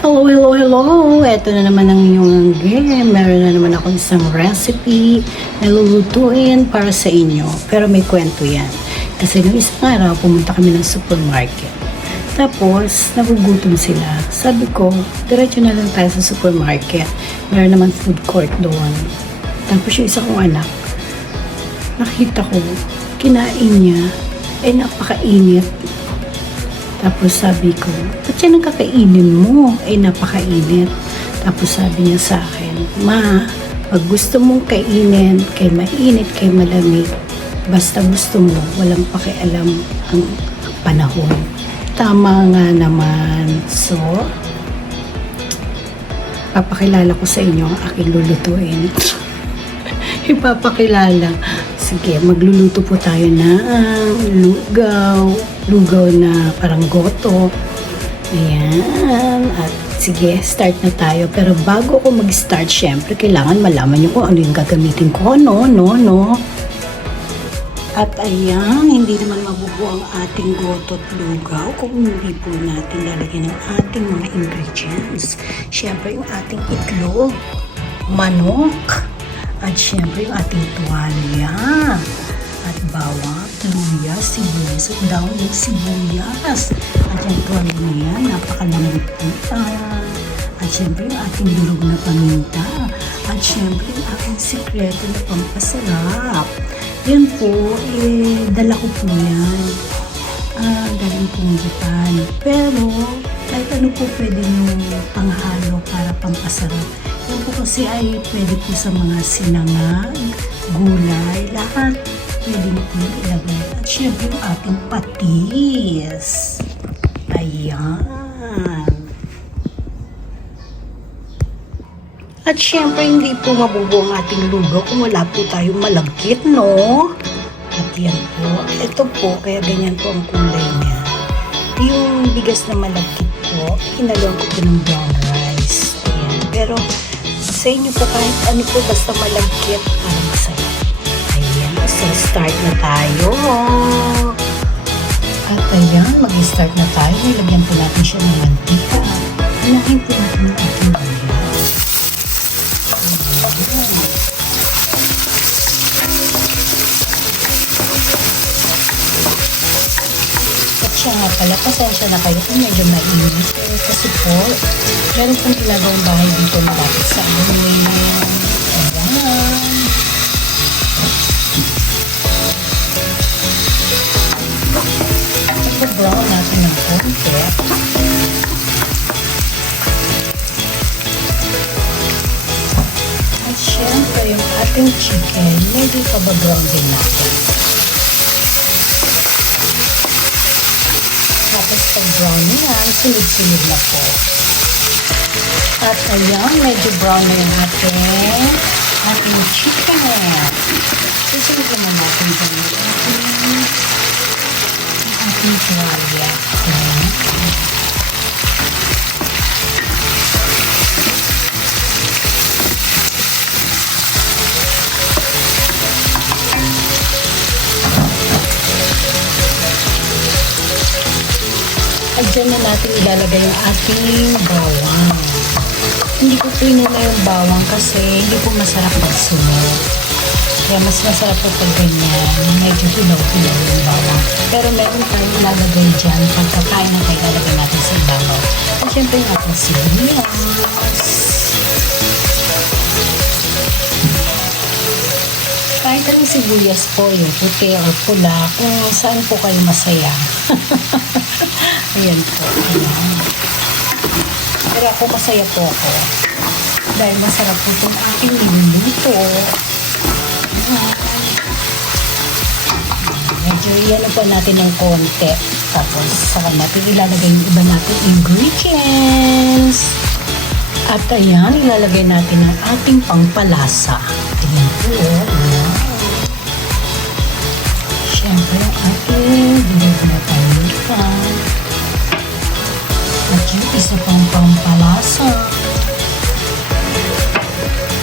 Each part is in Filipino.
Hello, hello, hello! Ito na naman ang inyong game. Meron na naman ako isang recipe na lulutuin para sa inyo. Pero may kwento yan. Kasi nung isang araw, pumunta kami ng supermarket. Tapos, nagugutom sila. Sabi ko, diretso na lang tayo sa supermarket. Meron naman food court doon. Tapos yung isa kong anak, nakita ko, kinain niya, napakainit. Tapos sabi ko, ba't yan ang kakainin mo? Napakainit. Tapos sabi niya sa akin, Ma, pag gusto mong kainin, kay mainit, kay malamig, basta gusto mo, walang pakialam ang panahon. Tama nga naman. So, papakilala ko sa inyo ang aking lulutuin. Ipapakilala. Sige, magluluto po tayo ng lugaw na parang goto. Ayan. At sige, start na tayo. Pero bago ko mag-start, syempre, kailangan malaman nyo kung ano yung gagamitin ko. No. At ayan, hindi naman mabubuo ang ating goto at lugaw kung hindi po natin lalagyan ng ating mga ingredients. Syempre, yung ating itlog, manok, at syempre yung ating tuwalya at bawang, luya, sibuyas at daon ng sibuyas. At yung tuwalya na yan, napakalambot po. At syempre yung ating bilog na paminta. At syempre yung aking sikreto na pampasarap. Yan po, dala ko po yan. Galing pong Japan. Pero, kahit ano po pwede nyo panghalo para pampasarap. Yan po kasi ay pwede po sa mga sinangag, gulay, lahat pwede nyo po ilagay. At syempre yung ating patis. Ayan. At syempre hindi po mabubuo ang ating lugaw kung wala po tayong malagkit, no? At yan po. Ito po, kaya ganyan po ang kulay niya. Yung bigas na malagkit po, hinaluan ko po ng brown rice. Ayan. Pero sa inyo po kahit ano po basta malagkit para masarap. Ayan. So start na tayo. At ayan, mag-start na tayo. Nilagyan po natin siya ng mantika. Hinahin po natin ang ating lugaw. At siya nga pala, pasensya na kayo kung medyo mainit. Kasi po, meron pong ginagawang bahay dito malapit sa amin. Ayan. Ito-brown natin ng konti. At syempre, yung ating chicken, medyo pababrown din natin. Tapos pag brown yan, sunod-sunod na po. At ayan, medyo brown na yung ating chicken. Susunod naman natin dyan yung ating tuwalya. At dyan na natin ilalagay yung ating bawang. Hindi ko pinuna yung bawang kasi hindi po masarap magsunod. Kaya mas masarap po pag ganyan. Medyo hilaw-hilaw yung bawang. Pero meron tayong ilalagay dyan. Pagkakain na tayo ilalagay natin sa ibabaw. At syempre yung ating sibuyas. Kahit ang sibuyas po, yung puti or pula, kung saan po kayo masaya. Ayan po. Ayan. Pero ako masaya po ako. Dahil masarap po itong aking niluluto. Medyo iyan po natin ng konti. Tapos saka natin ilalagay yung iba natin ingredients. At ayan, ilalagay natin ang ating pangpalasa. Ayan po. Ayan. Siyempre yung ating bilog na paminta. At yung isa pang pampalasa.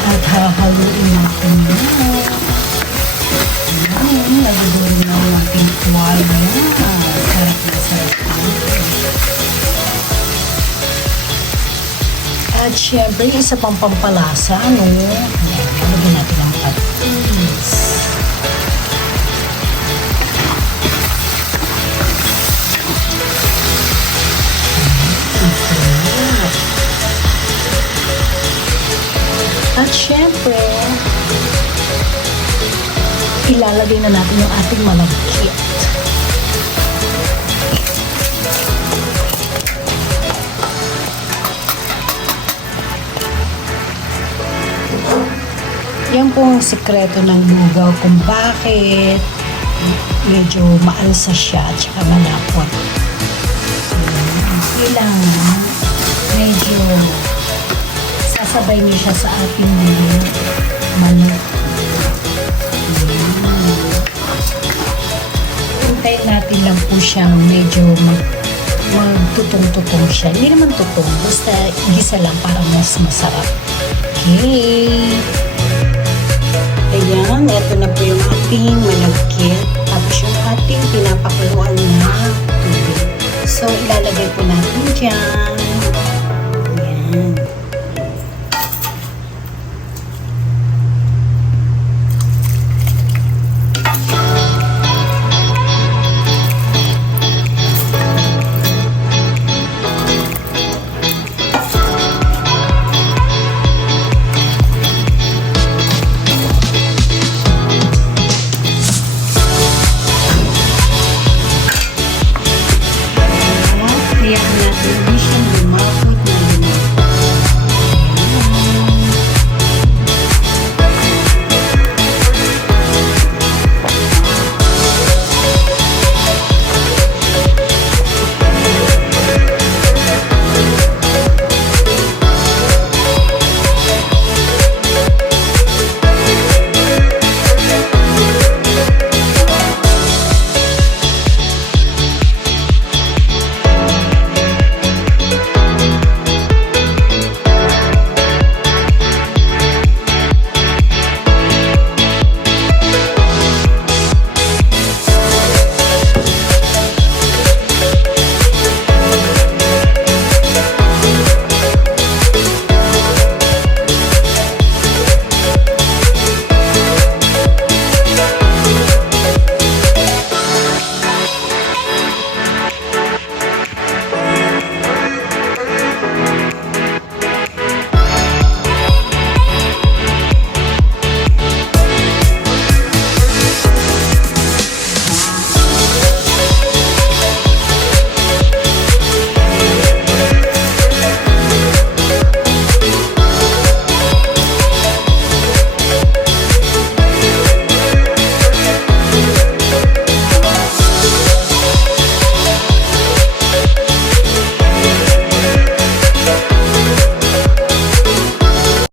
At hahaluin natin yan. Ayan, nagugulo na yung ating tuwalya. Sarap na sarap. syempre, isa pang pampalasa, no? Ayan, lagyan natin ang patis. At syempre, ilalagay na natin yung ating malagkit. Yan po ang sikreto ng lugaw kung bakit medyo maalsa siya at saka malapot. Kailangan medyo sasabay niyo siya sa ating manok. Hintayin natin lang po siyang medyo magtutong-tutong siya. Hindi naman tutong, basta gisa lang para mas masarap. Okay. Ayan, ito na po yung ating malagkit. Tapos yung ating pinapakuluan na tubig. So, ilalagay po natin dyan.